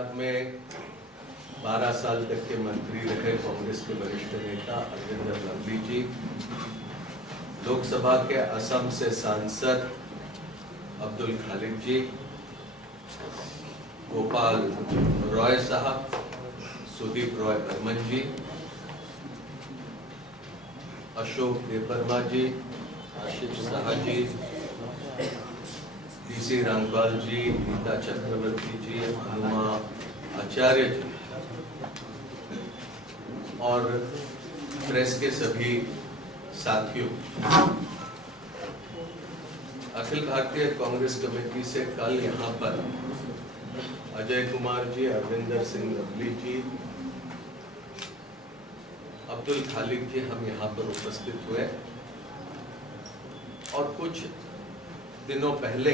सरकार में 12 साल तक के मंत्री रहे कांग्रेस के वरिष्ठ नेता अरविंदर लवली जी, लोकसभा के असम से सांसद अब्दुल खालिद जी, गोपाल रॉय साहब, सुदीप रॉय बर्मन जी, अशोक देववर्मा जी, आशीष शाह जी, DC रंगपाल जी, नीता चक्रवर्ती जी, हनुमा आचार्य जी और प्रेस के सभी साथियों, अखिल भारतीय कांग्रेस कमेटी से कल यहाँ पर अजय कुमार जी, अरविंदर सिंह लवली जी, अब्दुल खालिद जी हम यहाँ पर उपस्थित हुए और कुछ दिनों पहले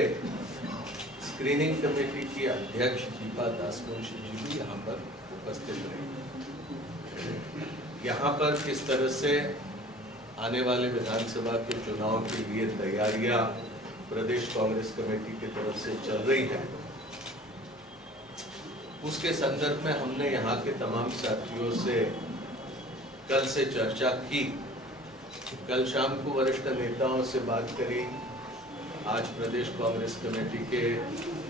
स्क्रीनिंग कमेटी की अध्यक्ष दीपा दासमुंशी जी भी यहाँ पर उपस्थित रहे। यहाँ पर किस तरह से आने वाले विधानसभा के चुनाव के लिए तैयारियां प्रदेश कांग्रेस कमेटी की तरफ से चल रही है, उसके संदर्भ में हमने यहाँ के तमाम साथियों से कल से चर्चा की। कल शाम को वरिष्ठ नेताओं से बात करी, आज प्रदेश कांग्रेस कमेटी के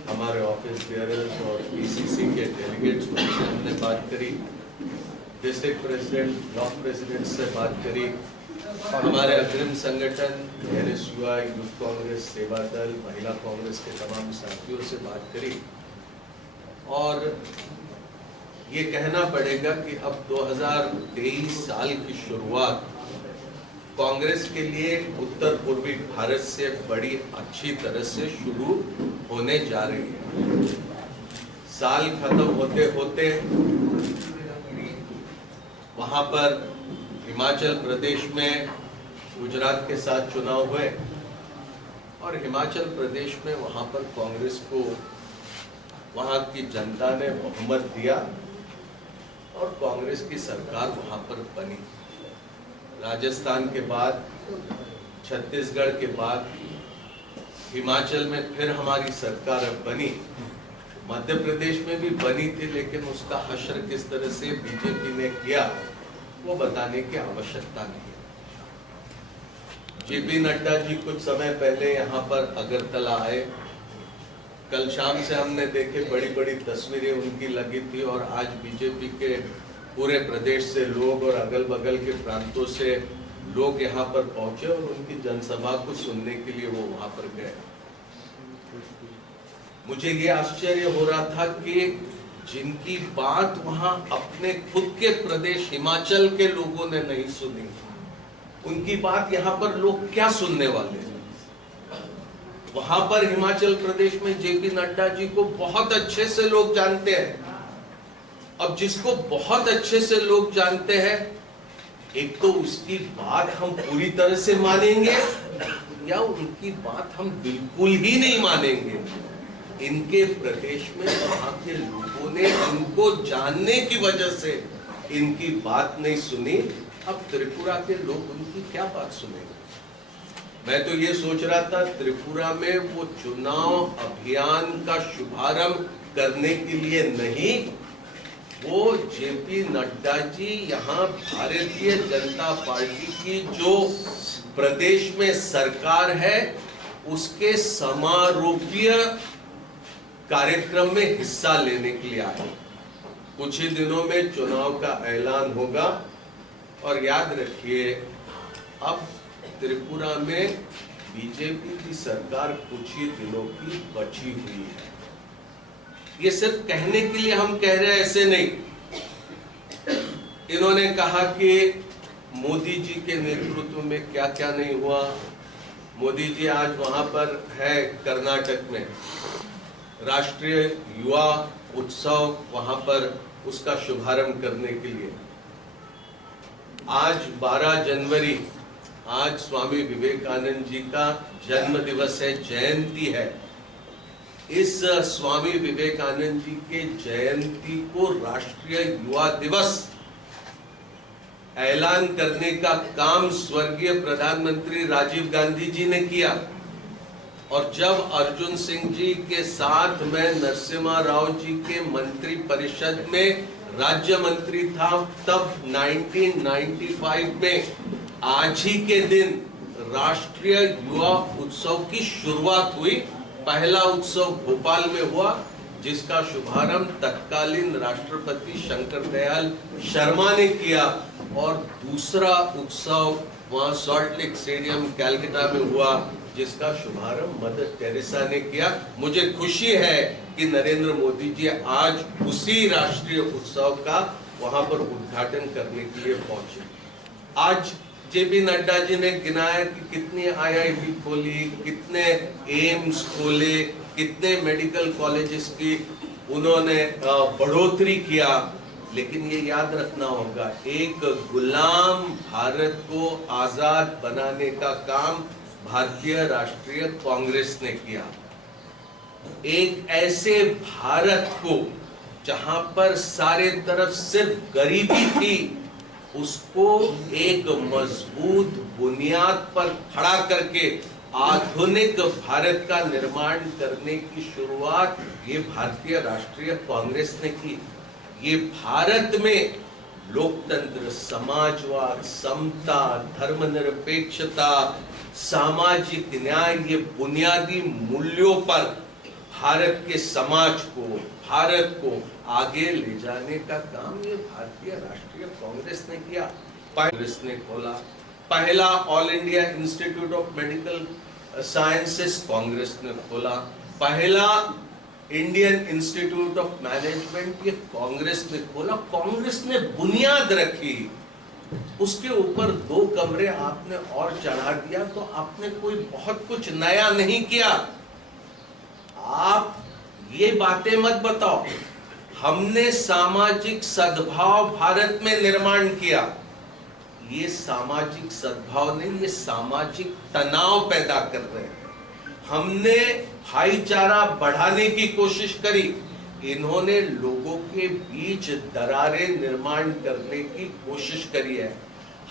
हमारे ऑफिस बेयरर्स और PCC के डेलीगेट्स से हमने बात करी, डिस्ट्रिक्ट प्रेसिडेंट, ब्लॉक प्रेसिडेंट से बात करी, हमारे अग्रिम संगठन NSUI, यूथ कांग्रेस, सेवा दल, महिला कांग्रेस के तमाम साथियों से बात करी और ये कहना पड़ेगा कि अब 2023 साल की शुरुआत कांग्रेस के लिए उत्तर पूर्वी भारत से बड़ी अच्छी तरह से शुरू होने जा रही है। साल खत्म होते होते वहां पर हिमाचल प्रदेश में गुजरात के साथ चुनाव हुए और हिमाचल प्रदेश में वहां पर कांग्रेस को वहां की जनता ने बहुमत दिया और कांग्रेस की सरकार वहां पर बनी। राजस्थान के बाद, छत्तीसगढ़ के बाद हिमाचल में फिर हमारी सरकार अब बनी। मध्य प्रदेश में भी बनी थी, लेकिन उसका हश्र किस तरह से बीजेपी ने किया वो बताने की आवश्यकता नहीं है। JP नड्डा जी कुछ समय पहले यहाँ पर अगरतला आए, कल शाम से हमने देखे बड़ी बड़ी तस्वीरें उनकी लगी थी और आज बीजेपी के पूरे प्रदेश से लोग और अगल बगल के प्रांतों से लोग यहाँ पर पहुंचे और उनकी जनसभा को सुनने के लिए वो वहां पर गए। मुझे ये आश्चर्य हो रहा था कि जिनकी बात वहां अपने खुद के प्रदेश हिमाचल के लोगों ने नहीं सुनी, उनकी बात यहाँ पर लोग क्या सुनने वाले हैं। वहां पर हिमाचल प्रदेश में JP नड्डा जी को बहुत अच्छे से लोग जानते हैं। अब जिसको बहुत अच्छे से लोग जानते हैं, एक तो उसकी बात हम पूरी तरह से मानेंगे या उनकी बात हम बिल्कुल ही नहीं मानेंगे। इनके प्रदेश में वहां के लोगों ने इनको जानने की वजह से इनकी बात नहीं सुनी। अब त्रिपुरा के लोग उनकी क्या बात सुनेंगे। मैं तो ये सोच रहा था त्रिपुरा में वो चुनाव अभियान का शुभारंभ करने के लिए नहीं, वो JP नड्डा जी यहाँ भारतीय जनता पार्टी की जो प्रदेश में सरकार है उसके समारोपीय कार्यक्रम में हिस्सा लेने के लिए आए। कुछ ही दिनों में चुनाव का ऐलान होगा और याद रखिए अब त्रिपुरा में बीजेपी की सरकार कुछ ही दिनों की बची हुई है। ये सिर्फ कहने के लिए हम कह रहे हैं, ऐसे नहीं। इन्होंने कहा कि मोदी जी के नेतृत्व में क्या क्या नहीं हुआ। मोदी जी आज वहां पर है कर्नाटक में, राष्ट्रीय युवा उत्सव वहां पर उसका शुभारंभ करने के लिए। आज 12 जनवरी, आज स्वामी विवेकानंद जी का जन्म दिवस है, जयंती है। इस स्वामी विवेकानंद जी के जयंती को राष्ट्रीय युवा दिवस ऐलान करने का काम स्वर्गीय प्रधानमंत्री राजीव गांधी जी ने किया। और जब अर्जुन सिंह जी के साथ मैं नरसिम्हा राव जी के मंत्री परिषद में राज्य मंत्री था, तब 1995 में आज ही के दिन राष्ट्रीय युवा उत्सव की शुरुआत हुई। पहला उत्सव भोपाल में हुआ, जिसका शुभारंभ तत्कालीन राष्ट्रपति शंकर दयाल शर्मा ने किया, और दूसरा उत्सव वहां सॉल्ट लेक स्टेडियम कैलकाटा में हुआ, जिसका शुभारंभ मदर टेरेसा ने किया। मुझे खुशी है कि नरेंद्र मोदी जी आज उसी राष्ट्रीय उत्सव का वहां पर उद्घाटन करने के लिए पहुंचे। आज जेपी नड्डा जी ने गिनाया कि कितनी आईआईटी खोली, कितने एम्स खोले, कितने मेडिकल कॉलेजेस की उन्होंने बढ़ोतरी किया, लेकिन ये याद रखना होगा, एक गुलाम भारत को आजाद बनाने का काम भारतीय राष्ट्रीय कांग्रेस ने किया। एक ऐसे भारत को जहां पर सारे तरफ सिर्फ गरीबी थी, उसको एक मजबूत बुनियाद पर खड़ा करके आधुनिक भारत का निर्माण करने की शुरुआत ये भारतीय राष्ट्रीय कांग्रेस ने की। ये भारत में लोकतंत्र, समाजवाद, समता, धर्मनिरपेक्षता, सामाजिक न्याय, ये बुनियादी मूल्यों पर भारत के समाज को, भारत को आगे ले जाने का काम ये भारतीय राष्ट्रीय कांग्रेस ने किया। कांग्रेस ने खोला पहला all India institute of medical sciences, Congress ने खोला पहला इंडियन इंस्टीट्यूट ऑफ मैनेजमेंट, ये कांग्रेस ने खोला। कांग्रेस ने बुनियाद रखी, उसके ऊपर 2 कमरे आपने और चढ़ा दिया, तो आपने कोई बहुत कुछ नया नहीं किया। आप ये बातें मत बताओ, हमने सामाजिक सद्भाव भारत में निर्माण किया। ये सामाजिक सद्भाव नहीं, ये सामाजिक तनाव पैदा कर रहे हैं। हमने भाईचारा बढ़ाने की कोशिश करी, इन्होंने लोगों के बीच दरारें निर्माण करने की कोशिश करी है।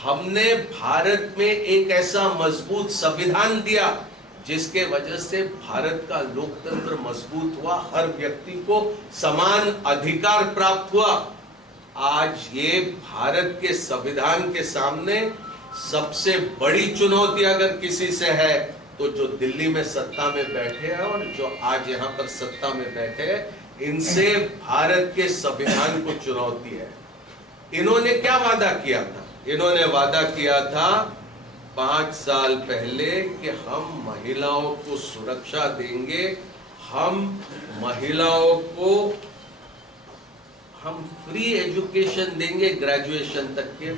हमने भारत में एक ऐसा मजबूत संविधान दिया जिसके वजह से भारत का लोकतंत्र मजबूत हुआ, हर व्यक्ति को समान अधिकार प्राप्त हुआ। आज ये भारत के संविधान के सामने सबसे बड़ी चुनौती अगर किसी से है, तो जो दिल्ली में सत्ता में बैठे हैं और जो आज यहाँ पर सत्ता में बैठे हैं, इनसे भारत के संविधान को चुनौती है। इन्होंने क्या वादा किया था? इन्होंने वादा किया था 5 साल पहले कि हम महिलाओं को सुरक्षा देंगे, हम महिलाओं को हम फ्री एजुकेशन देंगे ग्रेजुएशन तक के।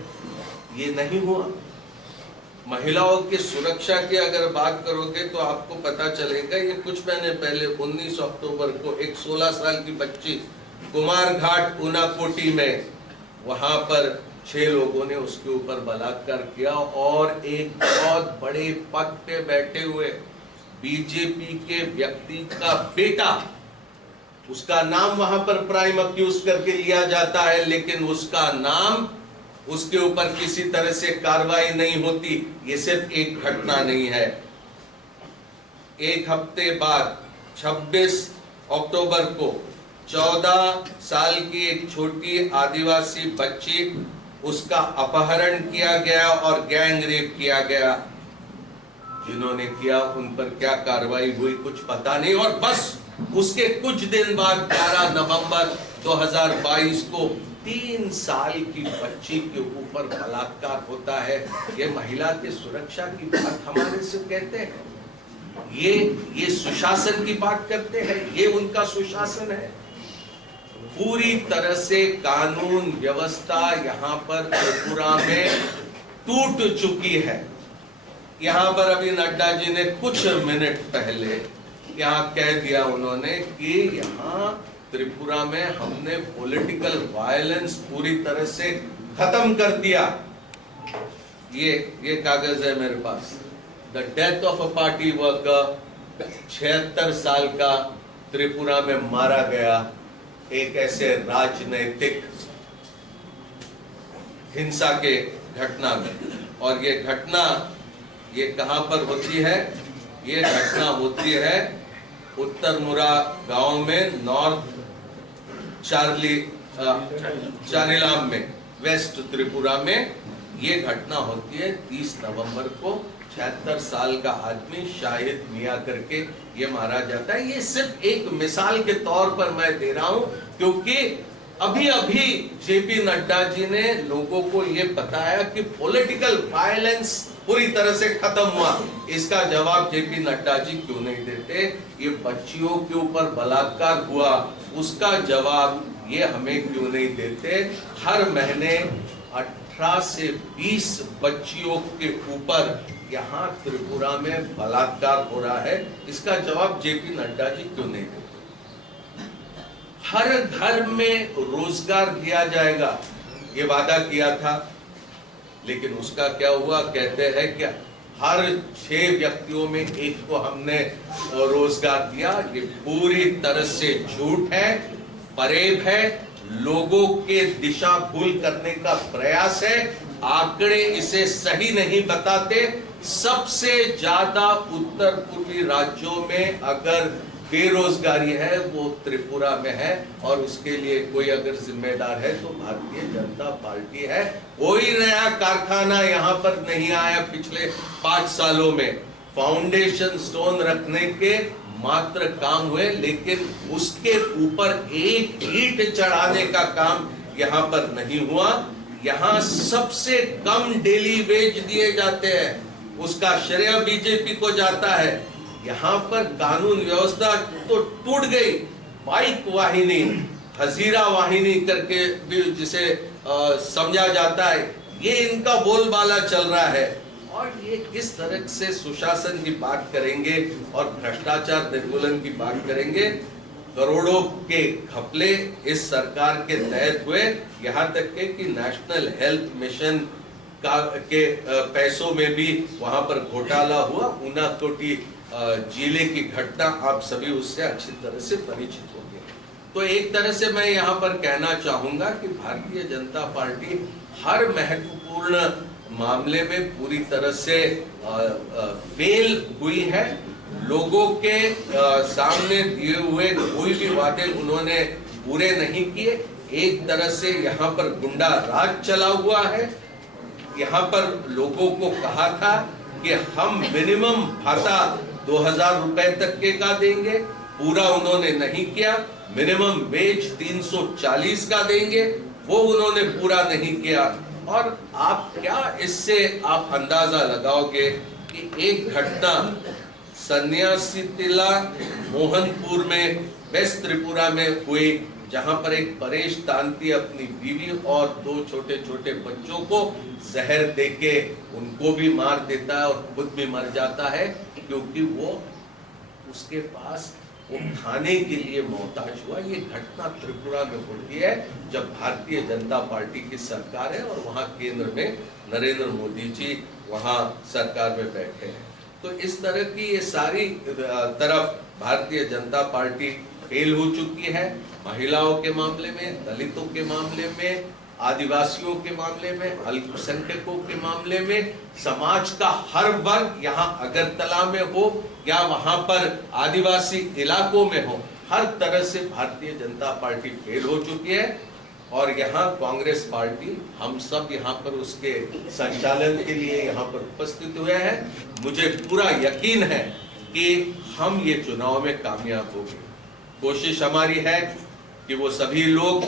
ये नहीं हुआ। महिलाओं की सुरक्षा की अगर बात करोगे तो आपको पता चलेगा, ये कुछ महीने पहले 19 अक्टूबर को एक 16 साल की बच्ची कुमारघाट ऊनाकोटी में, वहां पर 6 लोगों ने उसके ऊपर बलात्कार किया, और एक बहुत बड़े पद पे बैठे हुए बीजेपी के व्यक्ति का बेटा, उसका नाम वहां पर प्राइम अक्यूज करके लिया जाता है, लेकिन उसका नाम, उसके ऊपर किसी तरह से कार्रवाई नहीं होती। ये सिर्फ एक घटना नहीं है। एक हफ्ते बाद 26 अक्टूबर को 14 साल की एक छोटी आदिवासी बच्ची, उसका अपहरण किया गया और गैंग रेप किया गया। जिन्होंने किया उन पर क्या कार्रवाई हुई कुछ पता नहीं। और बस उसके कुछ दिन बाद 11 नवंबर 2022 को 3 साल की बच्ची के ऊपर बलात्कार होता है। ये महिला की सुरक्षा की बात हमारे से कहते हैं, ये सुशासन की बात करते हैं, ये उनका सुशासन है। पूरी तरह से कानून व्यवस्था यहाँ पर त्रिपुरा में टूट चुकी है। यहाँ पर अभी नड्डा जी ने कुछ मिनट पहले यहाँ कह दिया उन्होंने कि यहाँ त्रिपुरा में हमने पॉलिटिकल वायलेंस पूरी तरह से खत्म कर दिया। ये कागज है मेरे पास। The death of a party worker, 76 साल का त्रिपुरा में मारा गया एक ऐसे राजनैतिक हिंसा के घटना में। और ये घटना ये कहां पर होती है? ये घटना होती है उत्तर मुरा गांव में, नॉर्थ चारिलाम में, वेस्ट त्रिपुरा में ये घटना होती है 30 नवंबर को। 76 साल का आदमी शाहिद मियां करके ये मारा जाता है। ये सिर्फ एक मिसाल के तौर पर मैं दे रहा हूं, क्योंकि अभी अभी जेपी नड्डा जी ने लोगों को ये बताया कि पॉलिटिकल वायलेंस पूरी तरह से खत्म हुआ। इसका जवाब जेपी नड्डा जी क्यों नहीं देते? ये बच्चियों के ऊपर बलात्कार हुआ, उसका जवाब ये हमें क्यों नहीं देते? हर महीने 18 से 20 बच्चियों के ऊपर यहाँ त्रिपुरा में बलात्कार हो रहा है, इसका जवाब जेपी नड्डा जी क्यों नहीं देते? हर घर में रोजगार दिया जाएगा, ये वादा किया था, लेकिन उसका क्या हुआ? कहते हैं कि हर 6 व्यक्तियों में एक को हमने रोजगार दिया। ये पूरी तरह से झूठ है, फरेब है, लोगों के दिशा भूल करने का प्रयास है। आंकड़े इसे सही नहीं बताते। सबसे ज्यादा उत्तर पूर्वी राज्यों में अगर बेरोजगारी है वो त्रिपुरा में है, और उसके लिए कोई अगर जिम्मेदार है तो भारतीय जनता पार्टी है। कोई नया कारखाना यहाँ पर नहीं आया पिछले 5 सालों में। फाउंडेशन स्टोन रखने के मात्र काम हुए, लेकिन उसके ऊपर एक ईंट चढ़ाने का काम यहाँ पर नहीं हुआ। यहाँ सबसे कम डेली वेज दिए जाते हैं, उसका श्रेय बीजेपी को जाता है। यहाँ पर कानून व्यवस्था तो टूट गई। बाइक वाहिनी, हजीरा वाहिनी करके भी जिसे समझा जाता है, ये इनका बोलबाला चल रहा है। और ये किस तरह से सुशासन की बात करेंगे और भ्रष्टाचार निर्मूलन की बात करेंगे। करोड़ों के घपले इस सरकार के तहत हुए, यहाँ तक के कि नेशनल हेल्थ मिशन के पैसों में भी वहां पर घोटाला हुआ। ऊनाकोटी जिले की घटना आप सभी उससे अच्छी तरह से परिचित होंगे। तो एक तरह से मैं यहाँ पर कहना चाहूंगा कि भारतीय जनता पार्टी हर महत्वपूर्ण मामले में पूरी तरह से फेल हुई है। लोगों के सामने दिए हुए कोई भी वादे उन्होंने पूरे नहीं किए। एक तरह से यहाँ पर गुंडा राज चला हुआ है। यहाँ पर लोगों को कहा था कि हम मिनिमम भाता 2000 रुपए तक के का देंगे, पूरा उन्होंने नहीं किया। मिनिमम वेज 340 का देंगे, वो उन्होंने पूरा नहीं किया। और आप क्या इससे आप अंदाजा लगाओगे कि एक घटना सन्यासी तिला मोहनपुर में वेस्ट त्रिपुरा में हुई, जहां पर एक परेश तांती अपनी बीवी और 2 छोटे छोटे बच्चों को जहर देके उनको भी मार देता है और खुद भी मर जाता है, क्योंकि वो उसके पास वो खाने के लिए मोहताज हुआ। ये घटना त्रिपुरा में होती है जब भारतीय जनता पार्टी की सरकार है और वहां केंद्र में नरेंद्र मोदी जी वहां सरकार में बैठे हैं। तो इस तरह की ये सारी तरफ भारतीय जनता पार्टी फेल हो चुकी है। महिलाओं के मामले में, दलितों के मामले में, आदिवासियों के मामले में, अल्पसंख्यकों के मामले में, समाज का हर वर्ग, यहाँ अगरतला में हो या वहां पर आदिवासी इलाकों में हो, हर तरह से भारतीय जनता पार्टी फेल हो चुकी है। और यहाँ कांग्रेस पार्टी, हम सब यहाँ पर उसके संचालन के लिए यहाँ पर उपस्थित हुए हैं। मुझे पूरा यकीन है कि हम ये चुनाव में कामयाब होंगे। कोशिश हमारी है कि वो सभी लोग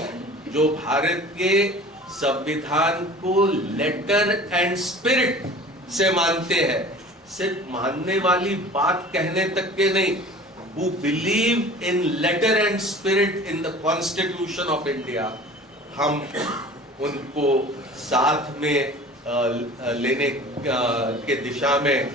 जो भारत के संविधान को लेटर एंड स्पिरिट से मानते हैं, सिर्फ मानने वाली बात कहने तक के नहीं, who believe in letter and spirit in the Constitution of India, हम उनको साथ में लेने के दिशा में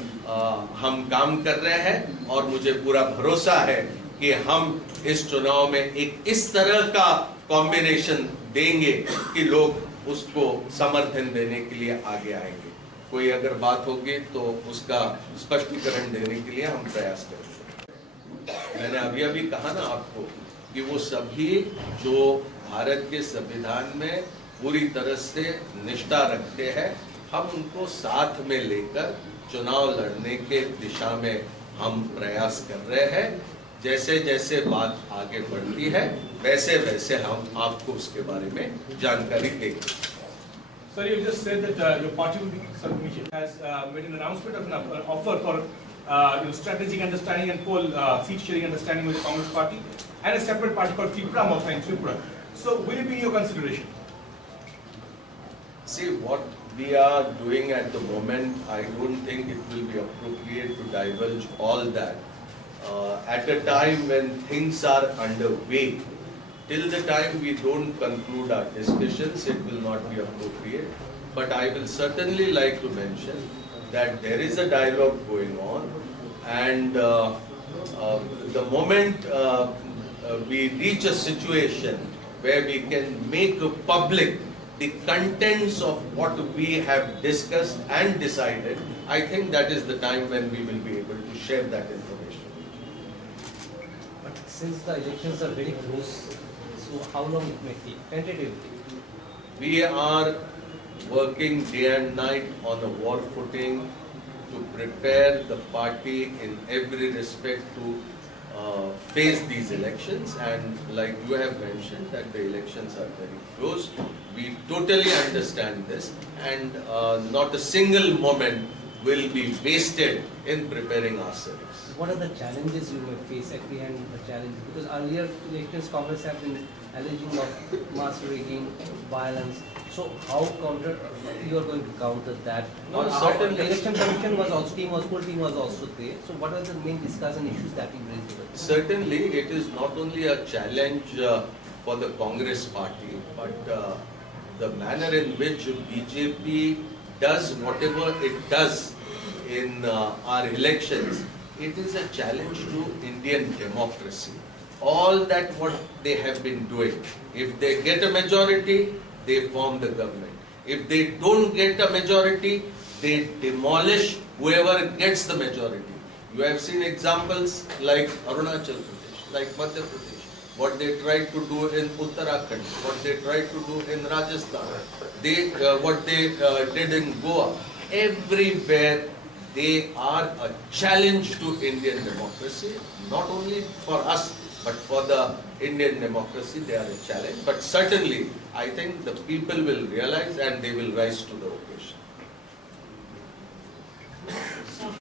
हम काम कर रहे हैं। और मुझे पूरा भरोसा है कि हम इस चुनाव में एक इस तरह का कॉम्बिनेशन देंगे कि लोग उसको समर्थन देने के लिए आगे आएंगे। कोई अगर बात होगी तो उसका स्पष्टीकरण देने के लिए हम प्रयास करेंगे। मैंने अभी कहा ना आपको कि वो सभी जो भारत के संविधान में पूरी तरह से निष्ठा रखते हैं, हम उनको साथ में लेकर चुनाव लड़ने के दिशा में हम प्रयास कर रहे हैं। जैसे जैसे बात आगे बढ़ती है वैसे वैसे हम आपको उसके बारे में जानकारी देंगे। Sir, you just said that your party has made an announcement of an offer for strategic understanding and poll seat sharing understanding with the Congress party and a separate party called Tripura Motha in Tripura. So, will it be your consideration? See, what we are doing at the moment, I don't think it will be appropriate to divulge all that. At a time when things are underway, till the time we don't conclude our discussions, it will not be appropriate. But I will certainly like to mention that there is a dialogue going on, and the moment we reach a situation where we can make public the contents of what we have discussed and decided, I think that is the time when we will be able to share that information. But since the elections are very close, so how long it may take, tentatively? We are working day and night on a war footing to prepare the party in every respect to face these elections, and like you have mentioned that the elections are very close. We totally understand this, and not a single moment will be wasted in preparing ourselves. What are the challenges you may face at the end of the challenge? Because earlier elections Congress have been alleging of mass rigging, violence. So how you are going to counter that? No, Or certainly. the election commission was also full team was also there. So what are the main discussion issues that you raised? Certainly, it is not only a challenge for the Congress party, but the manner in which BJP does whatever it does in our elections, it is a challenge to Indian democracy. All that what they have been doing, if they get a majority, they form the government. If they don't get a majority, they demolish whoever gets the majority. You have seen examples like Arunachal Pradesh, like Madhya Pradesh, what they tried to do in Uttarakhand, what they tried to do in Rajasthan, what they did in Goa. Everywhere they are a challenge to Indian democracy, not only for us, but for the Indian democracy, they are a challenge. But certainly, I think the people will realize and they will rise to the occasion.